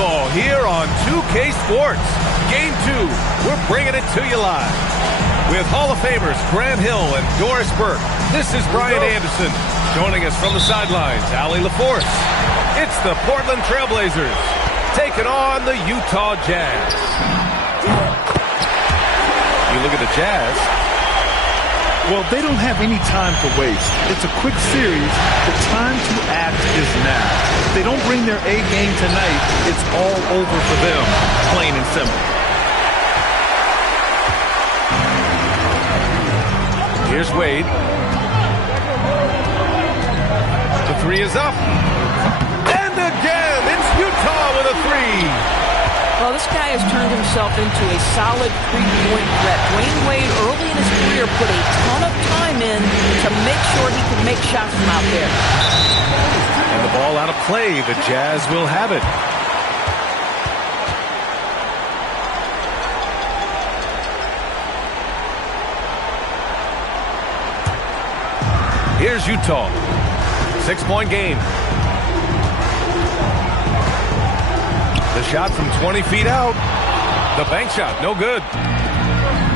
basketball here on 2K Sports. Game 2, we're bringing it to you live. With Hall of Famers Grant Hill and Doris Burke, this is Brian Anderson. Joining us from the sidelines, Allie LaForce. It's the Portland Trailblazers taking on the Utah Jazz. You look at the Jazz. Well, they don't have any time to waste. It's a quick series. The time to act is now. If they don't bring their A game tonight, it's all over for them, plain and simple. Here's Wade. The three is up. And again, it's Utah with a three. Well, this guy has turned himself into a solid three-point threat. Dwayne Wade, early in his career, put a ton of time in to make sure he could make shots from out there. And the ball out of play. The Jazz will have it. Here's Utah. 6-point game. The shot from 20 feet out. The bank shot, no good.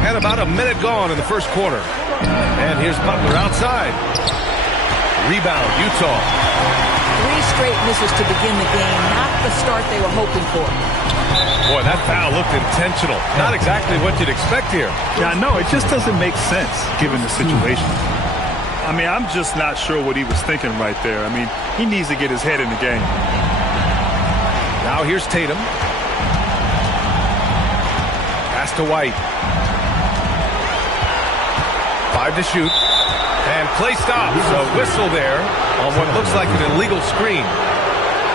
And about a minute gone in the first quarter. And here's Butler outside. Rebound, Utah. 3 straight misses to begin the game. Not the start they were hoping for. Boy, that foul looked intentional. Not exactly what you'd expect here. Yeah, I know. It just doesn't make sense given the situation. I mean, I'm just not sure what he was thinking right there. I mean, he needs to get his head in the game. Now here's Tatum. Pass to White. 5 to shoot. And play stops. A whistle there on what looks like an illegal screen.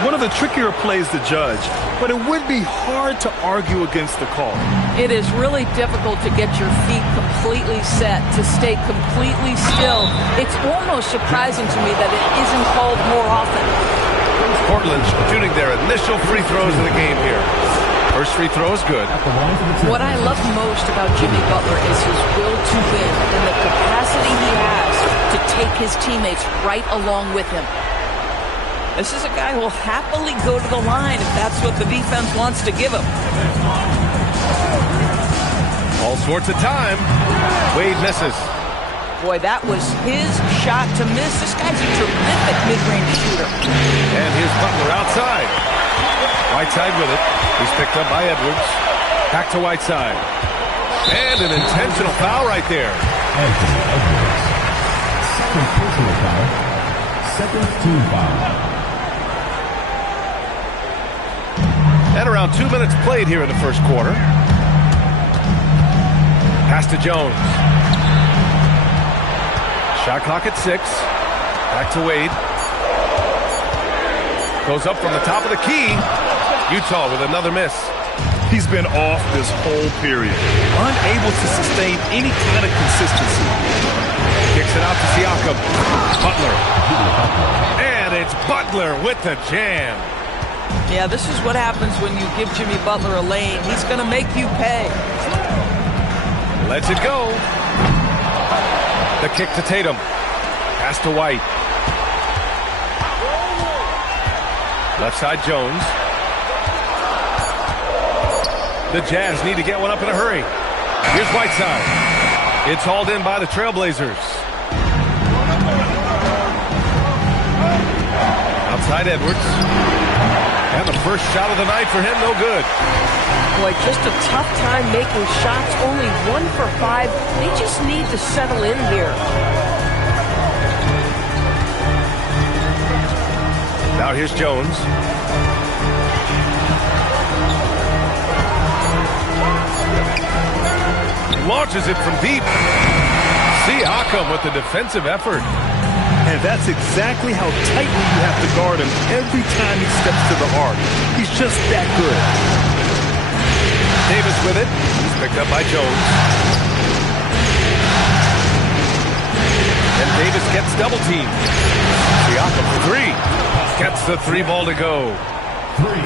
One of the trickier plays to judge, but it would be hard to argue against the call. It is really difficult to get your feet completely set, to stay completely still. It's almost surprising to me that it isn't called more often. Portland shooting their initial free throws in the game here. First free throw is good. What I love most about Jimmy Butler is his will to win and the capacity he has to take his teammates right along with him. This is a guy who will happily go to the line if that's what the defense wants to give him. All sorts of time. Wade misses. Boy, that was his shot to miss. This guy's a terrific mid-range shooter. And here's Butler outside. Whiteside with it. He's picked up by Edwards. Back to Whiteside. And an intentional foul right there. Second personal foul. Second team foul. And around 2 minutes played here in the first quarter. Pass to Jones. Shot clock at 6. Back to Wade. Goes up from the top of the key. Utah with another miss. He's been off this whole period. Unable to sustain any kind of consistency. Kicks it out to Siakam. Butler. And it's Butler with the jam. Yeah, this is what happens when you give Jimmy Butler a lane. He's going to make you pay. Lets it go. The kick to Tatum. Pass to White. Left side Jones. The Jazz need to get one up in a hurry. Here's Whiteside. It's hauled in by the Trailblazers. Outside Edwards. And the first shot of the night for him, no good. Boy, just a tough time making shots. Only 1 for 5. They just need to settle in here. Now here's Jones. Launches it from deep. Siakam with the defensive effort. And that's exactly how tightly you have to guard him every time he steps to the arc. He's just that good. Davis with it. He's picked up by Jones. And Davis gets double teamed. Siakam for 3. Gets the 3 ball to go.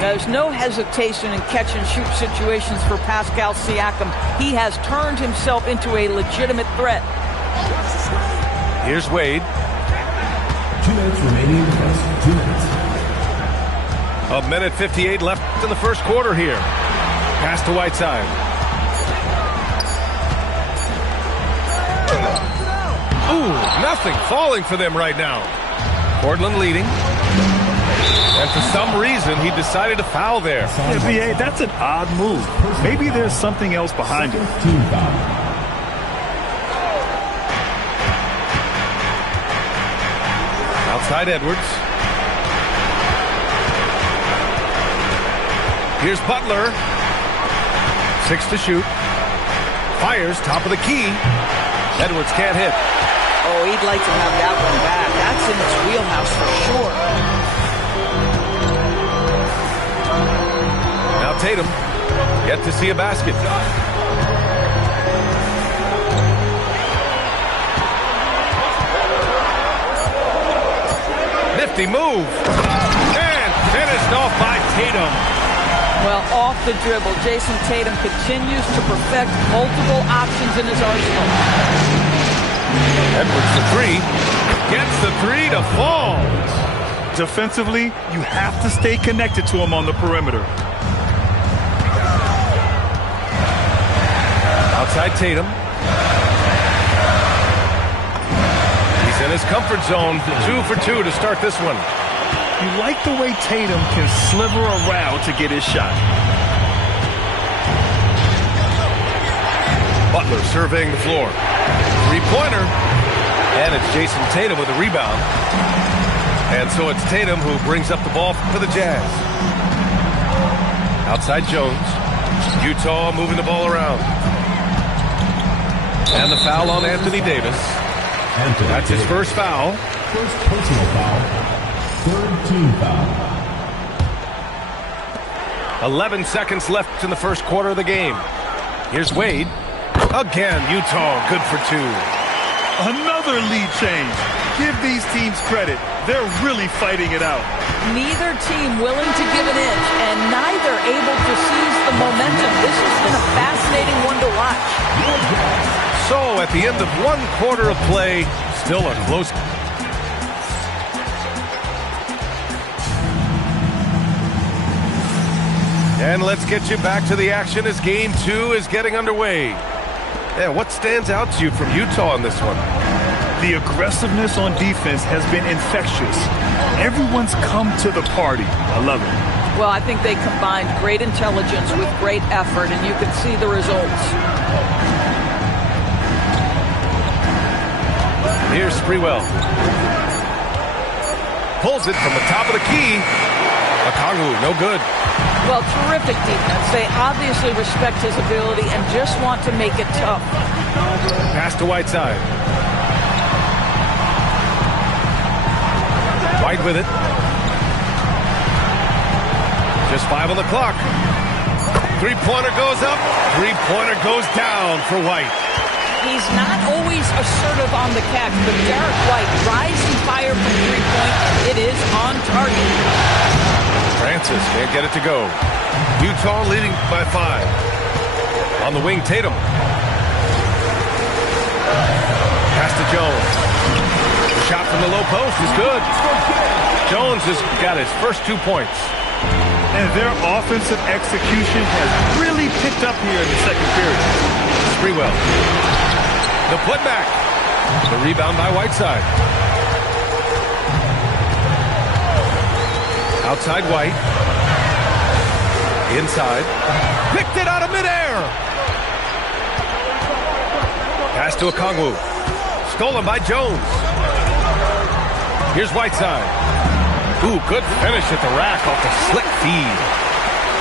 There's no hesitation in catch-and-shoot situations for Pascal Siakam. He has turned himself into a legitimate threat. Here's Wade. 2 minutes remaining in the first. 2 minutes. A minute 58 left in the first quarter here. Pass to Whiteside. Ooh, nothing falling for them right now. Portland leading. And for some reason, he decided to foul there. SBA, that's an odd move. Maybe there's something else behind it. Outside Edwards. Here's Butler. 6 to shoot. Fires, top of the key. Edwards can't hit. Oh, he'd like to have that one back. That's in his wheelhouse for sure. Now Tatum, yet to see a basket. Nifty move. And finished off by Tatum. Well, off the dribble, Jason Tatum continues to perfect multiple options in his arsenal. Edwards the three. Gets the three to fall. Defensively, you have to stay connected to him on the perimeter. Outside Tatum. He's in his comfort zone. 2 for 2 to start this one. You like the way Tatum can sliver around to get his shot. Butler surveying the floor. Three-pointer. And it's Jason Tatum with a rebound. And so it's Tatum who brings up the ball for the Jazz. Outside Jones. Utah moving the ball around. And the foul on Anthony Davis. That's his first foul. First personal foul. Third team foul. 11 seconds left in the first quarter of the game. Here's Wade. Again, Utah good for 2. Another lead change. Give these teams credit. They're really fighting it out. Neither team willing to give an inch, and neither able to seize the momentum. This has been a fascinating one to watch. So, at the end of one quarter of play, still a close. And let's get you back to the action as Game 2 is getting underway. Yeah, what stands out to you from Utah in this one? The aggressiveness on defense has been infectious. Everyone's come to the party. I love it. Well, I think they combined great intelligence with great effort, and you can see the results. Here's Sprewell. Pulls it from the top of the key. Okongwu, no good. Well, terrific defense. They obviously respect his ability and just want to make it tough. Pass to Whiteside. White with it. Just 5 on the clock. Three-pointer goes up. Three-pointer goes down for White. He's not always assertive on the catch, but Derek White rising fire from three-point. It is on target. Francis can't get it to go. Utah leading by 5. On the wing, Tatum. Pass to Jones. Shot from the low post is good. Jones has got his first 2 points. And their offensive execution has really picked up here in the second period. Sprewell. The putback. The rebound by Whiteside. Outside White. Inside. Picked it out of midair. Pass to Okongwu. Stolen by Jones. Here's Whiteside. Ooh, good finish at the rack off the slick feed.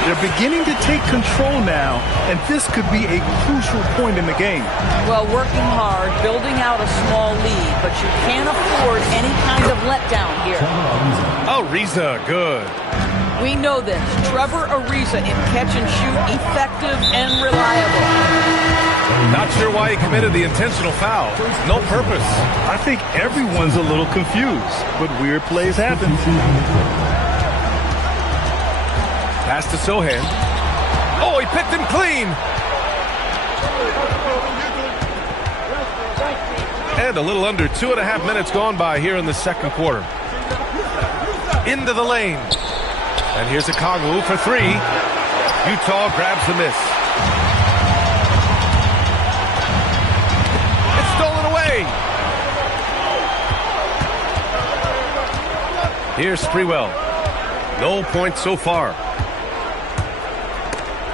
They're beginning to take control now, and this could be a crucial point in the game. Well, working hard, building out a small lead, but you can't afford any kind of letdown here. Ariza, good. We know this. Trevor Ariza in catch and shoot, effective and reliable. Not sure why he committed the intentional foul. No purpose. I think everyone's a little confused, but weird plays happen. Pass to Sohan. Oh, he picked him clean. And a little under 2.5 minutes gone by here in the second quarter. Into the lane. And here's a Kongwu for three. Utah grabs the miss. It's stolen away. Here's Sprewell. No points so far.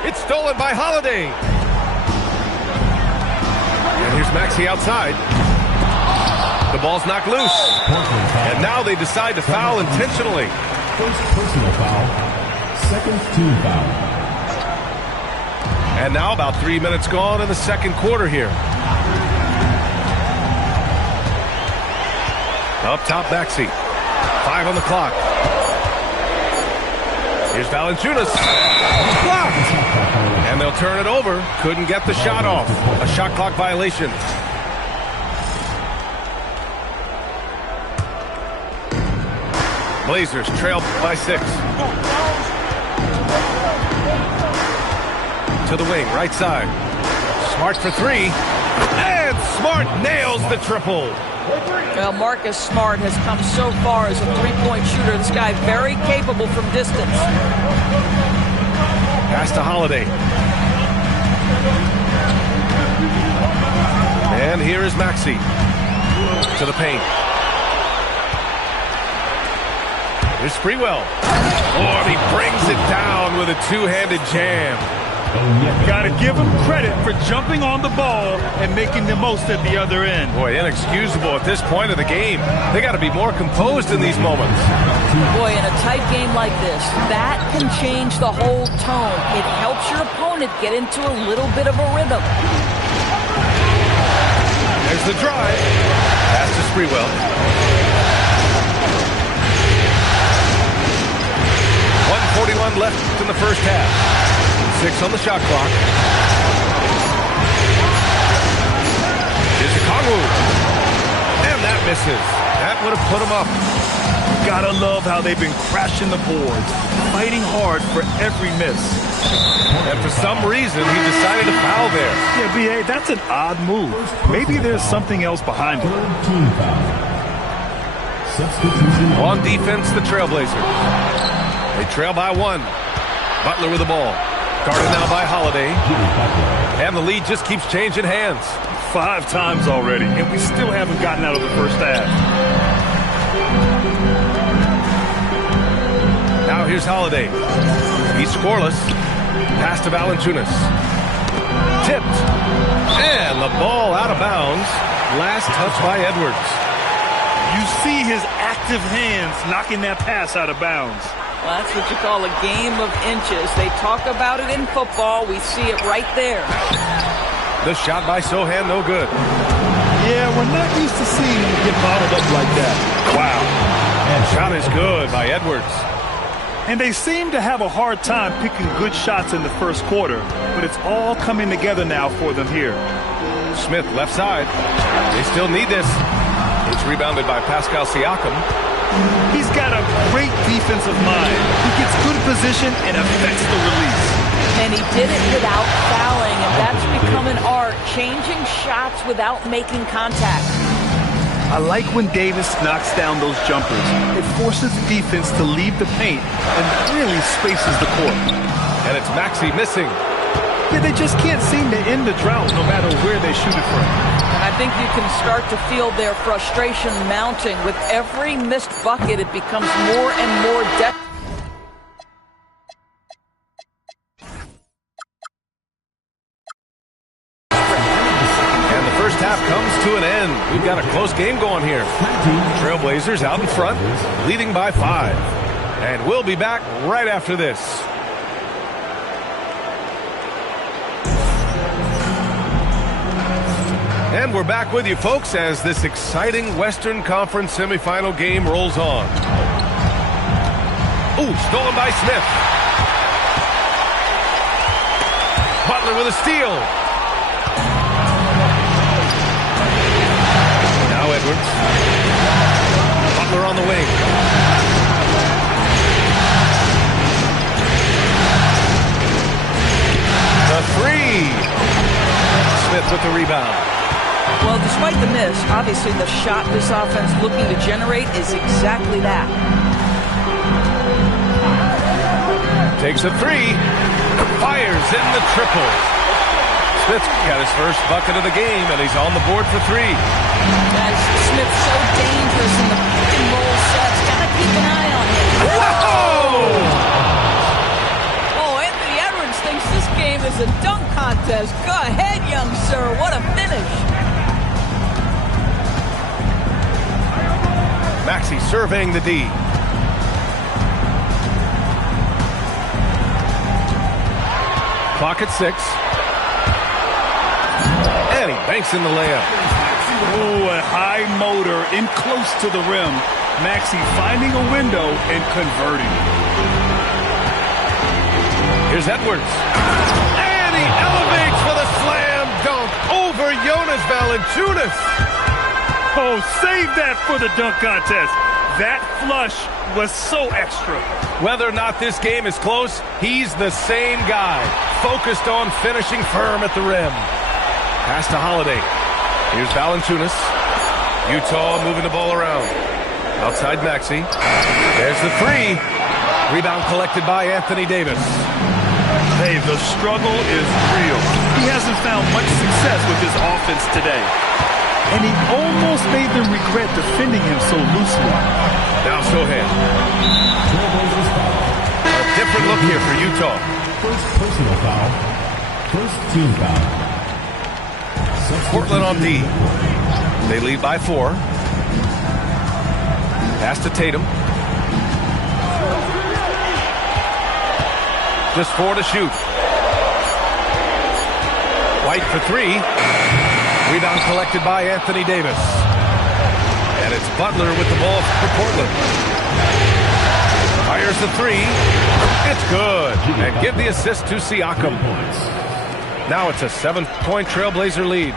It's stolen by Holiday. And here's Maxey outside. The ball's knocked loose. And now they decide to foul intentionally. First personal foul. Second team foul. And now about 3 minutes gone in the second quarter here. Up top, Maxey. 5 on the clock. Here's Valanciunas. Blocked. And they'll turn it over. Couldn't get the shot off. A shot clock violation. Blazers trail by 6. To the wing, right side. Smart for 3. And Smart nails the triple. Well, Marcus Smart has come so far as a three-point shooter. This guy very capable from distance. Pass to Holiday. And here is Maxey. To the paint. Here's Sprewell. Oh, he brings it down with a two-handed jam. Got to give him credit for jumping on the ball and making the most at the other end. Boy, inexcusable at this point of the game. They got to be more composed in these moments. Boy, in a tight game like this, that can change the whole tone. It helps your opponent get into a little bit of a rhythm. There's the drive. Pass to Sprewell. 1:41 left in the first half. 6 on the shot clock. Here's a Kongwu. And that misses. That would have put him up. Gotta love how they've been crashing the boards, fighting hard for every miss. And for some reason, he decided to foul there. Yeah, B.A., that's an odd move. Maybe there's something else behind it. Third team foul. Substitution. On defense, the Trailblazers. They trail by 1. Butler with the ball. Guarded now by Holiday. And the lead just keeps changing hands. 5 times already, and we still haven't gotten out of the first half. Now here's Holiday. He's scoreless. Pass to Valanciunas. Tipped. And the ball out of bounds. Last touch by Edwards. You see his active hands knocking that pass out of bounds. Well, that's what you call a game of inches. They talk about it in football. We see it right there. The shot by Sohan, no good. Yeah, we're not used to seeing him get bottled up like that. Wow. And shot is good by Edwards. And they seem to have a hard time picking good shots in the first quarter, but it's all coming together now for them here. Smith, left side. They still need this. It's rebounded by Pascal Siakam. He's got a great defensive mind. He gets good position and affects the release. And he did it without fouling, and that's become an art, changing shots without making contact. I like when Davis knocks down those jumpers. It forces the defense to leave the paint and really spaces the court. And it's Maxey missing. Yeah, they just can't seem to end the drought no matter where they shoot it from. And I think you can start to feel their frustration mounting. With every missed bucket, it becomes more and more depth. And the first half comes to an end. We've got a close game going here. Trailblazers out in front, leading by 5. And we'll be back right after this. And we're back with you, folks, as this exciting Western Conference semifinal game rolls on. Ooh, stolen by Smith. Butler with a steal. Now Edwards. Butler on the wing. The 3. Smith with the rebound. Well, despite the miss, obviously the shot this offense looking to generate is exactly that. Takes a three. Fires in the triple. Smith got his first bucket of the game, and he's on the board for three. Guys, Smith's so dangerous in the pick and roll sets. Gotta keep an eye on him. Whoa! Oh, Anthony Edwards thinks this game is a dunk contest. Go ahead, young sir. What a finish. Maxey surveying the D. Clock at 6. And he banks in the layup. Oh, a high motor in close to the rim. Maxey finding a window and converting. Here's Edwards. And he elevates for the slam dunk over Jonas Valanciunas. Oh, save that for the dunk contest. That flush was so extra. Whether or not this game is close, he's the same guy, focused on finishing firm at the rim. Pass to Holiday. Here's Valanciunas. Utah moving the ball around. Outside Maxey. There's the three. Rebound collected by Anthony Davis. Hey, the struggle is real. He hasn't found much success with his offense today. And he almost made them regret defending him so loosely. Now Sohan. A different look here for Utah. First personal foul. First team foul. Portland on D. They lead by 4. Pass to Tatum. Just 4 to shoot. White for 3. Rebound collected by Anthony Davis. And it's Butler with the ball for Portland. Fires the 3. It's good. And give the assist to Siakam. Now it's a 7-point Trailblazer lead.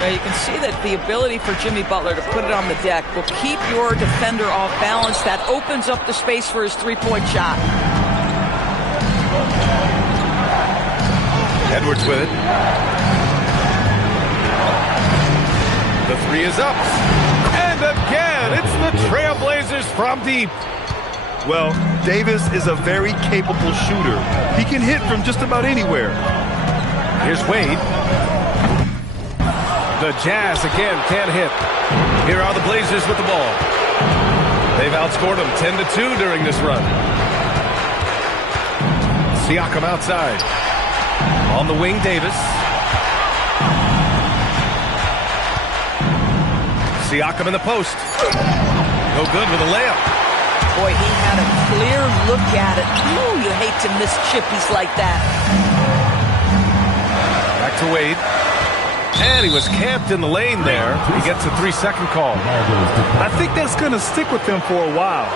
Now you can see that the ability for Jimmy Butler to put it on the deck will keep your defender off balance. That opens up the space for his three-point shot. Edwards with it. The 3 is up. And again, it's the Trailblazers from deep. Well, Davis is a very capable shooter. He can hit from just about anywhere. Here's Wade. The Jazz again can't hit. Here are the Blazers with the ball. They've outscored them 10-2 during this run. Siakam outside. On the wing, Davis. Siakam in the post. No good with a layup. Boy, he had a clear look at it. Ooh, you hate to miss chippies like that. Back to Wade. And he was camped in the lane there. He gets a 3-second call. I think that's going to stick with him for a while.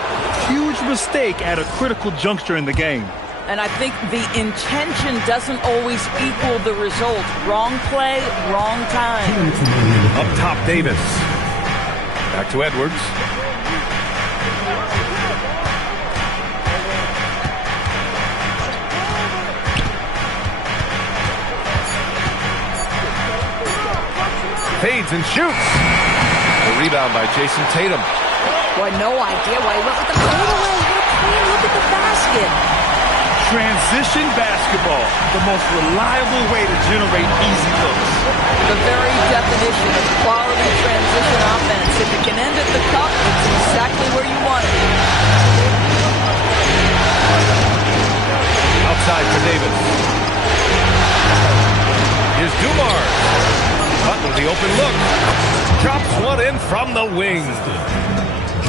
Huge mistake at a critical juncture in the game. And I think the intention doesn't always equal the result. Wrong play, wrong time. Up top, Davis. Back to Edwards. Fades and shoots. A rebound by Jason Tatum. Boy, no idea why he went with the fadeaway. Look at the basket. Transition basketball, the most reliable way to generate easy looks. The very definition of quality transition offense. If it can end at the cup, it's exactly where you want it. Outside for Davis. Here's Dumars. Butler, the open look. Drops one in from the wing.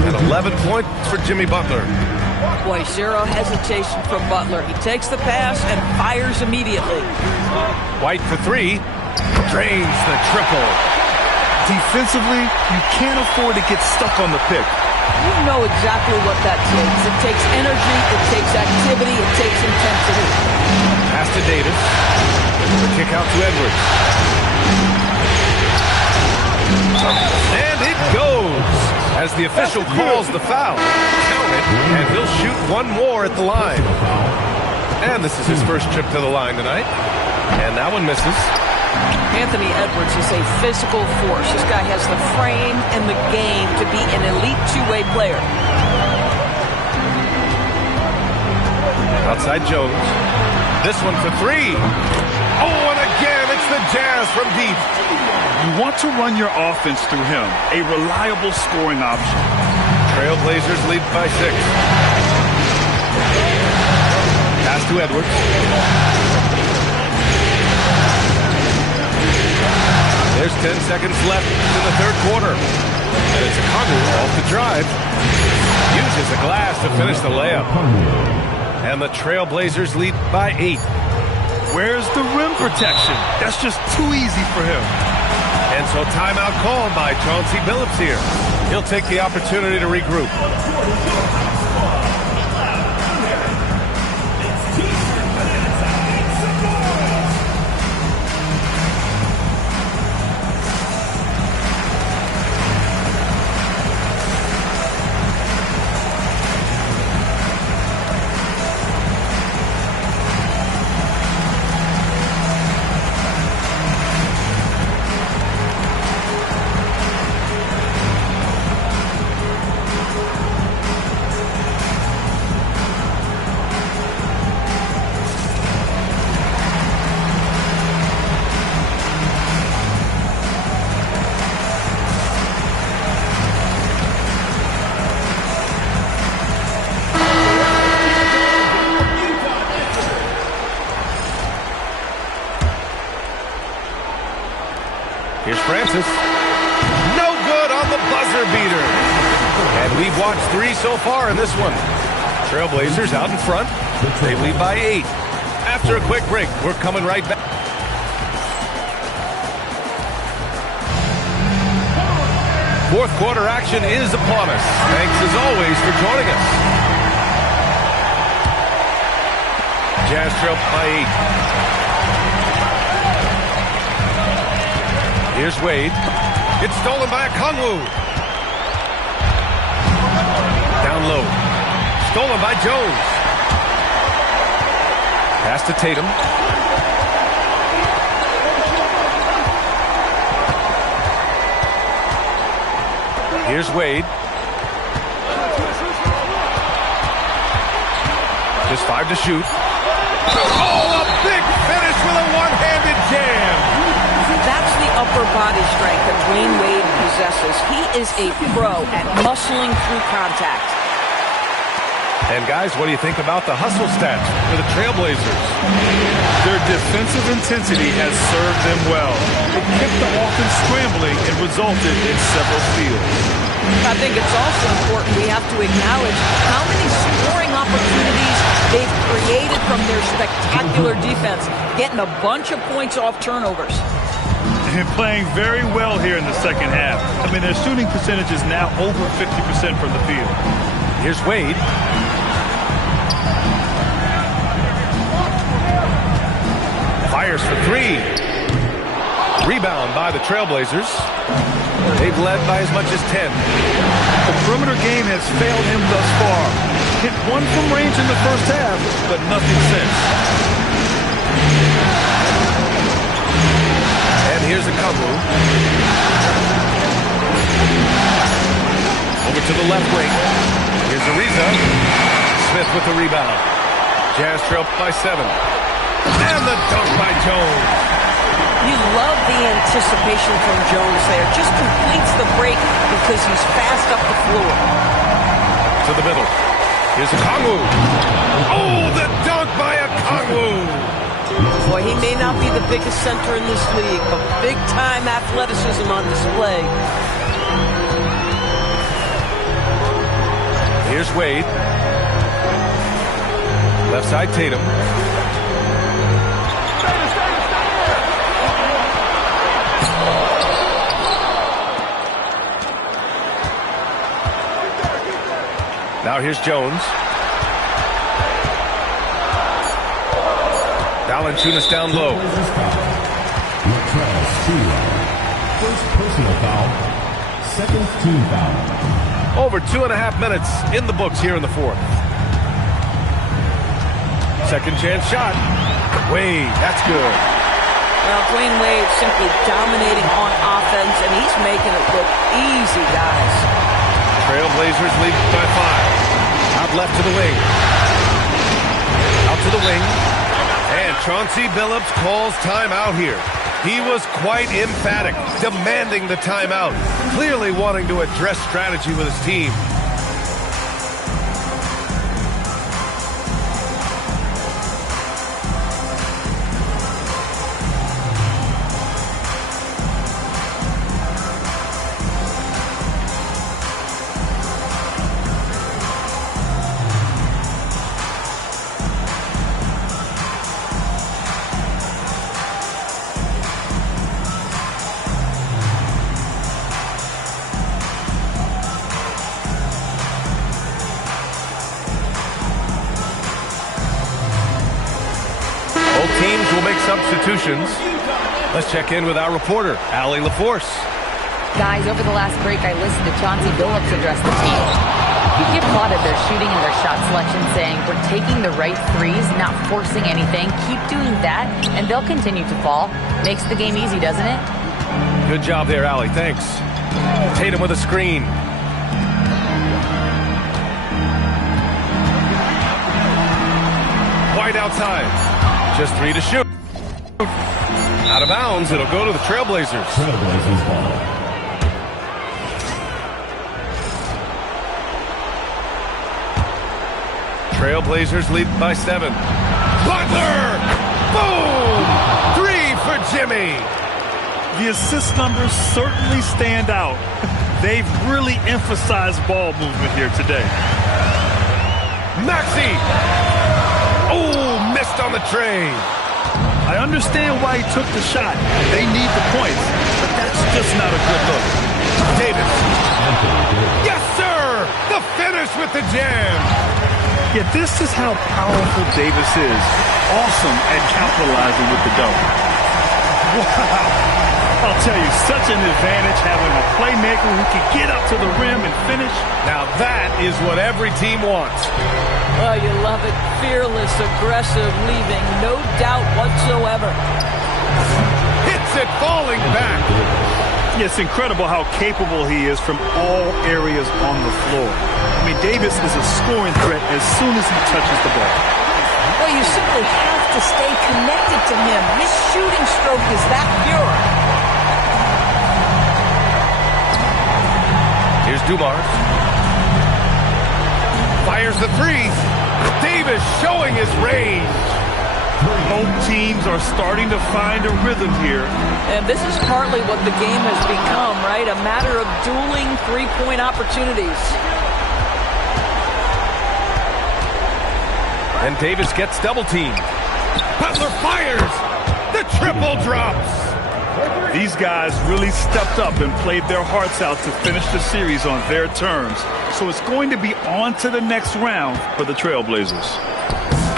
And 11 points for Jimmy Butler. Boy, zero hesitation from Butler. He takes the pass and fires immediately. White for 3. Drains the triple. Defensively, you can't afford to get stuck on the pick. You know exactly what that takes. It takes energy, it takes activity, it takes intensity. Pass to Davis. The kick out to Edwards. And it goes as the official calls the foul. Count it, and he'll shoot one more at the line. And this is his first trip to the line tonight. And that one misses. Anthony Edwards is a physical force. This guy has the frame and the game to be an elite two-way player. Outside Jones. This one for three. Oh, and again, it's the Jazz from deep. You want to run your offense through him, a reliable scoring option. Trailblazers lead by 6. Pass to Edwards. There's 10 seconds left in the third quarter. And it's Okongwu off the drive. Uses a glass to finish the layup. And the Trailblazers lead by 8. Where's the rim protection? That's just too easy for him. And so timeout called by Chauncey Billups here. He'll take the opportunity to regroup. Here's Francis. No good on the buzzer beater. And we've watched 3 so far in this one. Trailblazers out in front. They lead by 8. After a quick break, we're coming right back. Fourth quarter action is upon us. Thanks as always for joining us. Jazz trail by 8. Here's Wade. It's stolen by Okongwu. Down low. Stolen by Jones. Pass to Tatum. Here's Wade. Just 5 to shoot. Oh, a big finish with a one-handed jam. That's the upper body strength that Dwayne Wade possesses. He is a pro at muscling through contact. And guys, what do you think about the hustle stats for the Trailblazers? Their defensive intensity has served them well. It kept the offense scrambling and resulted in several steals. I think it's also important we have to acknowledge how many scoring opportunities they've created from their spectacular defense, getting a bunch of points off turnovers. And playing very well here in the second half. I mean, their shooting percentage is now over 50% from the field. Here's Wade. Fires for 3. Rebound by the Trailblazers. They've led by as much as 10. The perimeter game has failed him thus far. Hit 1 from range in the first half, but nothing since. Here's Okongwu. Over to the left wing. Here's Ariza. Smith with the rebound. Jazz trail by 7. And the dunk by Jones. You love the anticipation from Jones there. Just completes the break because he's fast up the floor. To the middle. Here's Okongwu. Oh, the dunk by Okongwu. Boy, he may not be the biggest center in this league, but big-time athleticism on display. Here's Wade. Left side, Tatum. Now here's Jones. Valanciunas down low. First personal foul. Second team foul. Over 2.5 minutes in the books here in the fourth. Second chance shot. Wade, that's good. Well, Dwayne Wade simply dominating on offense, and he's making it look easy, guys. Trailblazers lead by 5. Out left to the wing. to the wing. And Chauncey Billups calls timeout here. He was quite emphatic, demanding the timeout, clearly wanting to address strategy with his team. Teams will make substitutions. Let's check in with our reporter, Allie LaForce. Guys, over the last break, I listened to Chauncey Billups address the team. He applauded their shooting and their shot selection, saying, "We're taking the right threes, not forcing anything. Keep doing that, and they'll continue to fall." Makes the game easy, doesn't it? Good job there, Allie. Thanks. Tatum with a screen. White outside. Just 3 to shoot. Out of bounds, it'll go to the Trailblazers. Trailblazers ball. Trailblazers lead by 7. Butler! Boom! 3 for Jimmy. The assist numbers certainly stand out. They've really emphasized ball movement here today. Maxey! Oh, missed on the tray. I understand why he took the shot. They need the points, but that's just not a good look. Davis. Yes, sir! The finish with the jam. Yeah, this is how powerful Davis is. Awesome at capitalizing with the dunk. Wow. I'll tell you, such an advantage having a playmaker who can get up to the rim and finish. Now that is what every team wants. Oh, you love it. Fearless, aggressive, leaving no doubt whatsoever. Hits it falling back. Yeah, it's incredible how capable he is from all areas on the floor. I mean, Davis is a scoring threat as soon as he touches the ball. Well, you simply have to stay connected to him. His shooting stroke is that pure. Here's Dumars. Fires the 3. Davis showing his range. Both teams are starting to find a rhythm here. And this is partly what the game has become, right? A matter of dueling three-point opportunities. And Davis gets double-teamed. Butler fires. The triple drops. These guys really stepped up and played their hearts out to finish the series on their terms. So it's going to be on to the next round for the Trailblazers.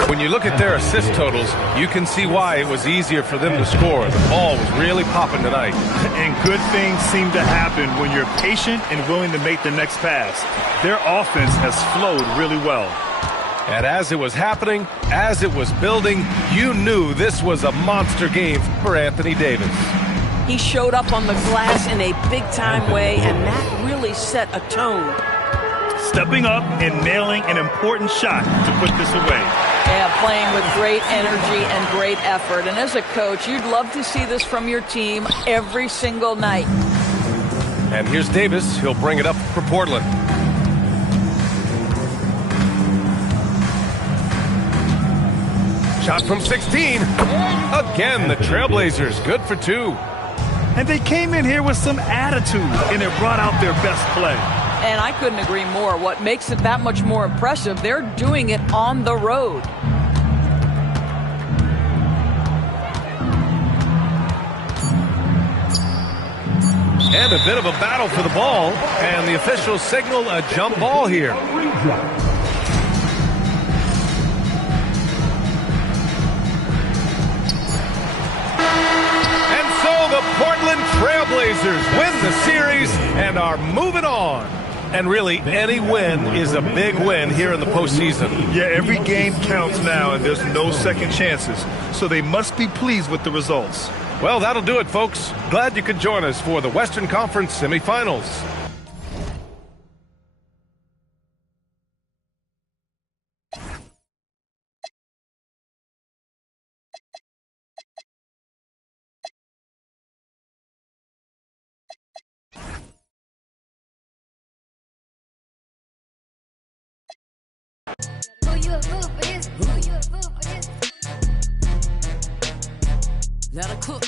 When you look at their assist totals, you can see why it was easier for them to score. The ball was really popping tonight. And good things seem to happen when you're patient and willing to make the next pass. Their offense has flowed really well. And as it was happening, as it was building, you knew this was a monster game for Anthony Davis. He showed up on the glass in a big-time way, and that really set a tone. Stepping up and nailing an important shot to put this away. Yeah, playing with great energy and great effort. And as a coach, you'd love to see this from your team every single night. And here's Davis. He'll bring it up for Portland. Shot from 16. Again, the Trailblazers. Good for 2. And they came in here with some attitude, and it brought out their best play. And I couldn't agree more. What makes it that much more impressive, they're doing it on the road. And a bit of a battle for the ball, and the officials signal a jump ball here. And so the Portland Trailblazers win the series and are moving on. And really, any win is a big win here in the postseason. Yeah, every game counts now, and there's no second chances. So they must be pleased with the results. Well, that'll do it, folks. Glad you could join us for the Western Conference semifinals. Let her cook.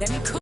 Let me cook.